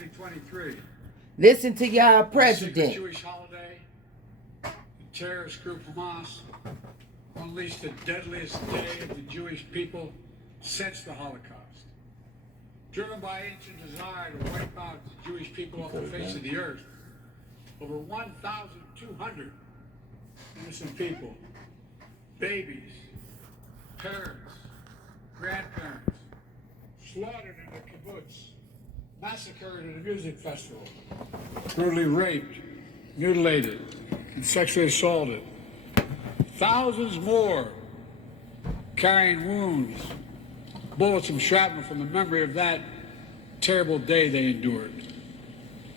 2023. Listen to y'all Secret president. Jewish holiday, the terrorist group Hamas unleashed the deadliest day of the Jewish people since the Holocaust. Driven by ancient desire to wipe out the Jewish people off the face of the earth, over 1,200 innocent people, babies, parents, grandparents, slaughtered in a kibbutz, massacred at a music festival, brutally raped, mutilated, and sexually assaulted. Thousands more carrying wounds, bullets and shrapnel from the memory of that terrible day they endured.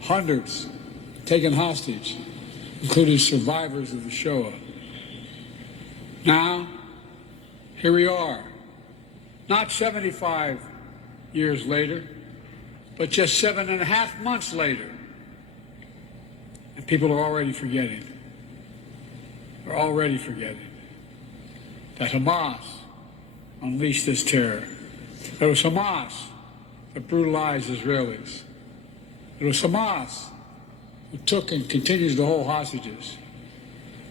Hundreds taken hostage, including survivors of the Shoah. Now, here we are, not 75 years later, but just 7.5 months later, and people are already forgetting. They're already forgetting that Hamas unleashed this terror. It was Hamas that brutalized Israelis. It was Hamas who took and continues to hold hostages.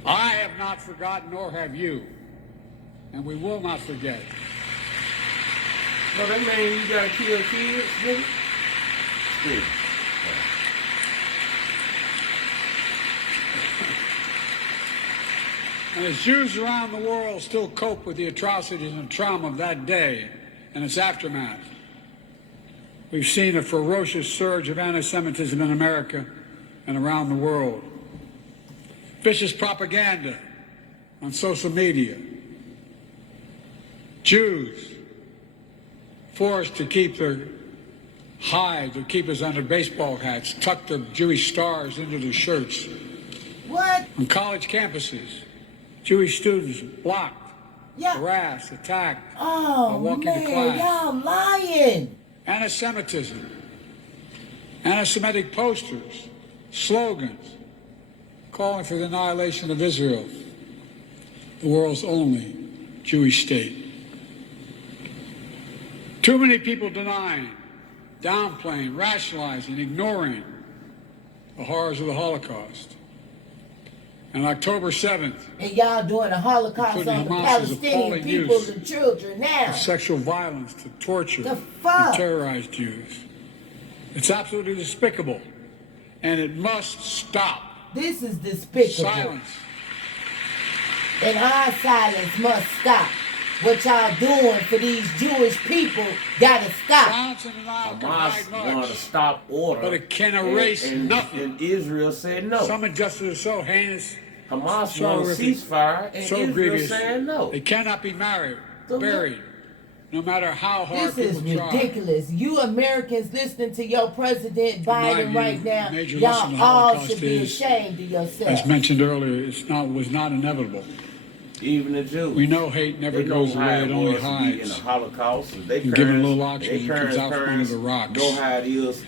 I have not forgotten, nor have you, and we will not forget. No, that mean you gotta kill kids, nigga? Yeah. And as Jews around the world still cope with the atrocities and trauma of that day and its aftermath, we've seen a ferocious surge of anti-Semitism in America and around the world. Vicious propaganda on social media. Jews forced to keep their hide, their keepers under baseball hats, tuck their Jewish stars into their shirts. What? On college campuses, Jewish students blocked, Yeah. harassed, attacked Oh, while walking to man, class. y'all lying. Anti-Semitism, anti-Semitic posters, slogans calling for the annihilation of Israel, the world's only Jewish state. Too many people denying, downplaying, rationalizing, ignoring the horrors of the Holocaust. And October 7th, And y'all doing a Holocaust Including on the Hamas's Palestinian appalling people use and children now. sexual violence to torture The and fuck? terrorize Jews. It's absolutely despicable, and it must stop. This is despicable. Silence. And our silence must stop. What y'all doing for these Jewish people gotta stop. Silence and denial can Hamas hide wanted to much, stop order. but it can erase and nothing. And Israel said no. Some injustices are so heinous, Hamas so wanted a horrific, ceasefire, and so Israel grievous, saying no. they cannot be buried, So no matter how hard This is people try. ridiculous. You Americans listening to your President my Biden view, right now, major lesson y'all of all Holocaust should be is, ashamed of As yourself. mentioned earlier, was not inevitable. Even the Jews. We know hate never They know goes how away; it only was to be in hides. the Holocaust. And they And parents, given a little oxygen, they it comes parents, out from under the rocks. know how it is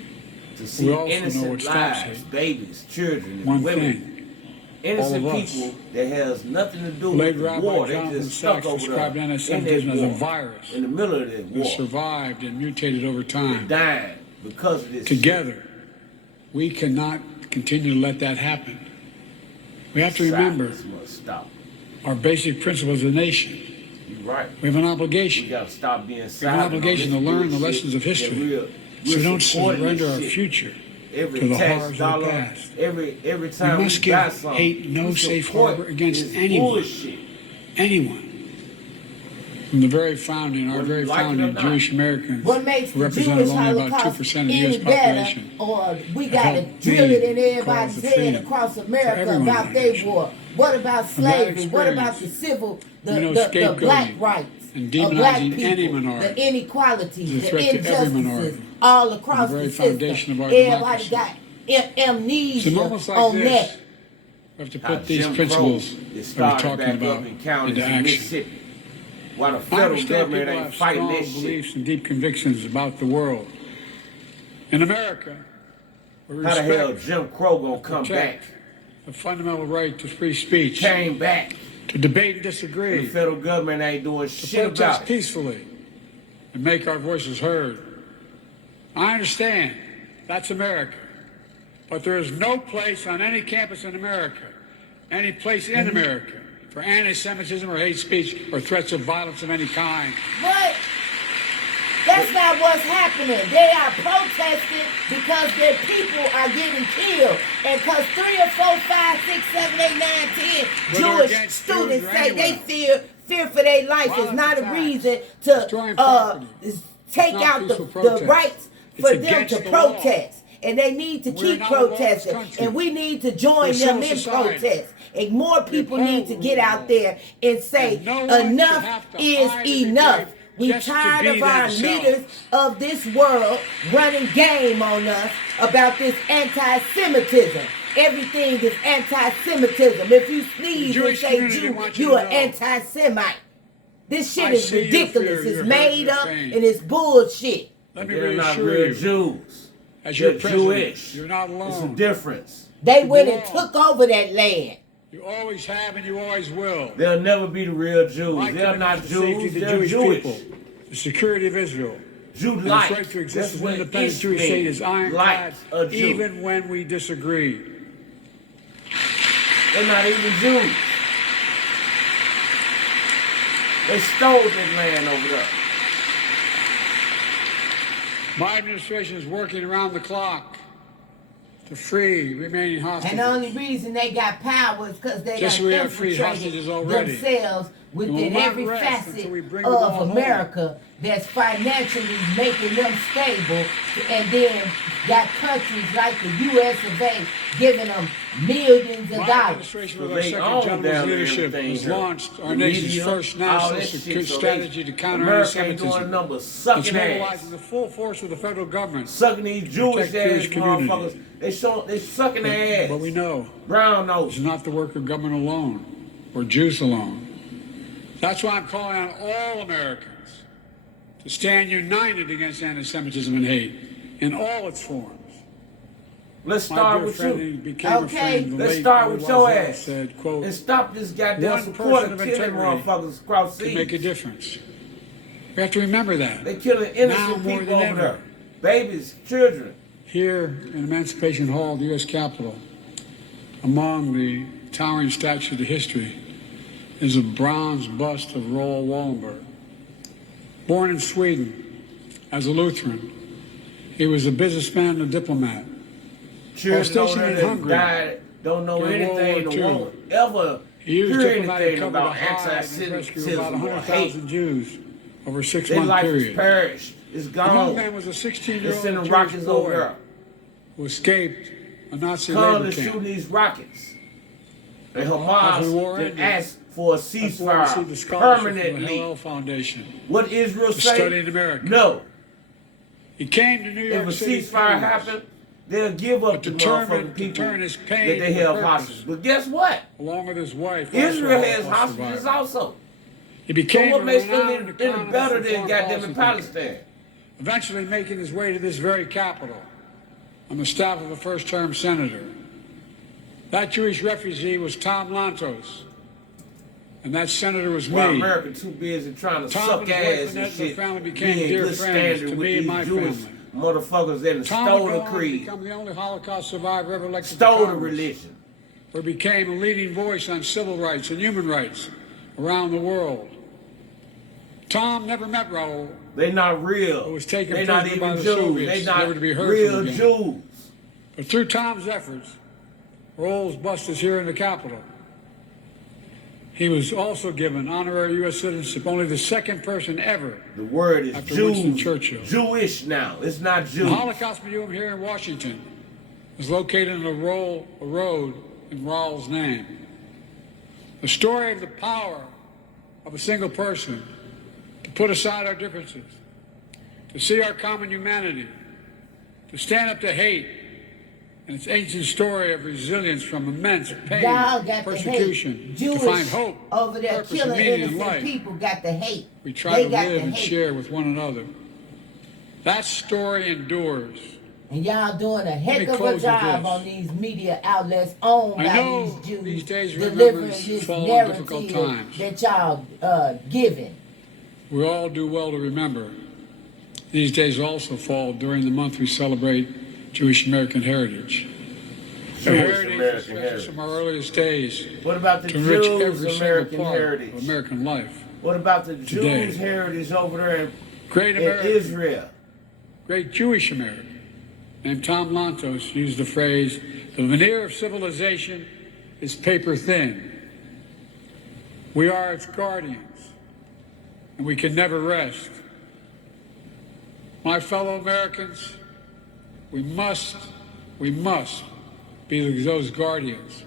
to see We also know innocent what stops lives, hate. babies, children, and One women. thing: Innocent all of us. people that has nothing to do Late with the Rabbi war. They Jonathan just stuck Sachs over described there in anti-Semitism that as a war, virus in the middle of that that war. survived and mutated over They time. died because of this. Together, we cannot continue to let that happen. We have to shit. remember Silence must stop. our basic principles as a nation. You're right. We have an We obligation. gotta stop being silent. We have an obligation to on this learn the bullshit lessons of that history, we're so we don't supporting surrender this our shit. future Every to the tax horrors of the dollar, past. every time We must got give something, hate no we safe support harbor against this anyone. bullshit. Anyone. From the very founding, our Whether very you like it or founding not. Jewish Americans What makes the represented Jewish only about Holocaust 2% of the U.S. any better, population. or we It got to helped drill it in feed, everybody's cause the head feed across for America everyone about in the their nation. war? What about From that slavery? What about the experience, civil, we know the black scapegoating rights and of black demonizing people, any minority the inequalities, is a the threat to every injustices, minority. all across The very the system? foundation of our Everybody democracy. got It's in amnesia moments like on this, that. we have to How put these Jim principles Crow is that we're started talking back about up in counties into in action. Mississippi. While the I federal understand government people ain't have fighting strong that shit. beliefs and deep convictions about the world. In America, we How the hell respect Jim Crow gonna come back? protect the fundamental right to free speech, Came back. to debate and The disagree, to federal government ain't doing shit protest about it. peacefully, and make our voices heard. I understand That's America. But there is no place on any campus in America, any place in America, for anti-Semitism or hate speech or threats of violence of any kind. But that's not what's happening. They are protesting because their people are getting killed. And because 3 or 4, 5, 6, 7, 8, 9, 10 Jewish students say they fear for their life is not a reason to take out the rights for them to protest. And they need to keep protesting. And we need to join them in protest. And more people need to get out there and say enough is enough. We tired of our leaders of this world running game on us about this anti-Semitism. Everything is anti-Semitism. If you sneeze and say Jew, you're an anti-Semite. This shit is ridiculous. It's made up and it's bullshit. They're not real Jews. As your They're president, Jewish. you're not alone. It's a difference. They went and took over that land. You always have and you always will. They'll never be the real Jews. My They're not commitment to the safety Jews. of the They're Jewish Jewish. people, the security of Israel, and its Jew-like. right to exist as That's an what independent ish Jewish state means. is ironclad, Like a Jew. even when we disagree. They're not even Jews. They stole that land over there. My administration is working around the clock to free remaining hostages. And the only reason they got power is because they Just got we have freed hostages infiltrated already. themselves within And we'll not every rest facet until we bring them all of home. America that's financially making them stable, and then got countries like the U.S. of A. giving them millions of My dollars. administration, with our They Secretary own General's down there leadership, everything has here. launched our The nation's media, first all national that shit, security so strategy to counter America ain't anti-Semitism. doing nothing but It's sucking mobilizing ass. the full force of the federal government. Sucking these Jewish Protect ass Jewish community. motherfuckers. They sucking their ass. But we know Brown nose. it's not the work of government alone or Jews alone. That's why I'm calling on all Americans to stand united against anti-Semitism and hate in all its forms. Let's My start dear with friend, you. he became a Okay. friend. The Let's late start Elie with your Wiesel ass. said, quote, And stop this goddamn One support person of of killing integrity motherfuckers across can make a seas. difference. We have to remember that. They killing Now innocent more people than over ever. there. Babies, children. Here in Emancipation Hall, the U.S. Capitol, among the towering statues of history, is a bronze bust of Roel Wallenberg. Born in Sweden as a Lutheran, he was a businessman and a diplomat. Children stationed over in there that Hungary died, don't know during World anything, War the II. woman ever He used hear diplomatic anything cover to about hide and rescue about anti-Semitism or 100,000 hate. Jews over a Their six-month life is period. perished. It's The young gone. man was a They 16-year-old sending Jewish rockets over boy there. who escaped a Nazi Come labor and camp. shooting these rockets. And As the war Hamas did ended, ask for a That's why we see the ceasefire scholarship from the permanently. Hillel Foundation. What Israel To say? study in America. No. He came to New York If a City. ceasefire penniless, happens, they'll give up but the determined motherfucking to people turn his that pain they into have purpose, hostages. But guess what? along with his wife. Israel also a has Holocaust hostages survivor. also. He So became what a makes them renowned any economist better and than foreign goddamn in policy thinker, Palestine? eventually making his way to this very Capitol on the staff of a first-term senator. That Jewish refugee was Tom Lantos, and that senator was While me. America too busy trying to Tom suck and his wife ass and Annette and shit. their family became Be in dear good friends standard to with me and these my Jewish family. motherfuckers that Tom stole would the go on to creed, become the only Holocaust survivor ever elected to stole the Congress, religion. or became a leading voice on civil rights and human rights around the world. Tom never met Raoul, They not real. Who was taken They not prisoner by even the Jews. Soviets, They not never to be heard real from again. Jews. but through Tom's efforts, Raoul's bust is here in the Capitol. He was also given honorary U.S. citizenship, only the second person ever. The word is After Winston Jews. Churchill. Jewish now. It's not The Jews. Holocaust Museum here in Washington is located in a road in Raoul's name. The story of the power of a single person to put aside our differences, to see our common humanity, to stand up to hate, and its ancient story of resilience from immense pain, Y'all got persecution, the hate. to Jewish find hope, over there purpose, and killing meaning in innocent life. people got the hate. We try They to got live the and hate. share with one another. That story endures. And y'all doing a heck me of a close with job this. on these media outlets owned I by know these Jews, these days delivering remembrance this fall on difficult narrative times. that y'all giving. We all do well to remember. These days also fall during the month we celebrate Jewish American heritage. A Jewish heritage American that stretches heritage. from our earliest days What about the to enrich Jews' every American single part heritage? of American life. What about the Today. Jews' heritage over there Great in American, Israel? great Jewish American named Tom Lantos used the phrase, "The veneer of civilization is paper thin. We are its guardians, and we can never rest." My fellow Americans, we must be those guardians.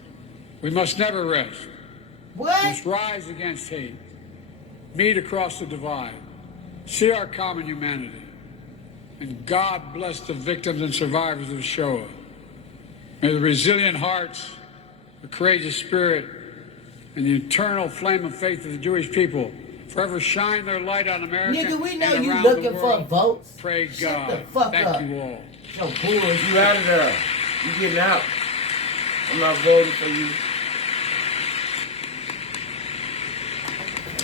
We must never rest. We What? must rise against hate, meet across the divide, see our common humanity. And God bless the victims and survivors of Shoah. May the resilient hearts, the courageous spirit, and the eternal flame of faith of the Jewish people forever shine their light on America. Nigga, we know and you around looking the for world. votes. Pray Shut God. the fuck Thank up. you all. No bullshit. You out of there. You getting out. I'm not voting for you.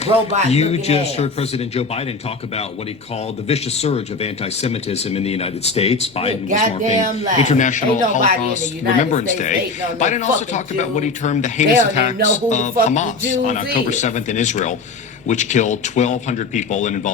Robot You looking just ass. heard President Joe Biden talk about what he called the vicious surge of anti-Semitism in the United States. Biden was goddamn marking lie. International Ain't nobody in the Holocaust United Remembrance States Day. hating on no Biden also fucking talked about what he Jews. termed the They heinous don't even attacks know who the of fuck the Hamas Jews on October is. 7th in Israel, which killed 1,200 people and involved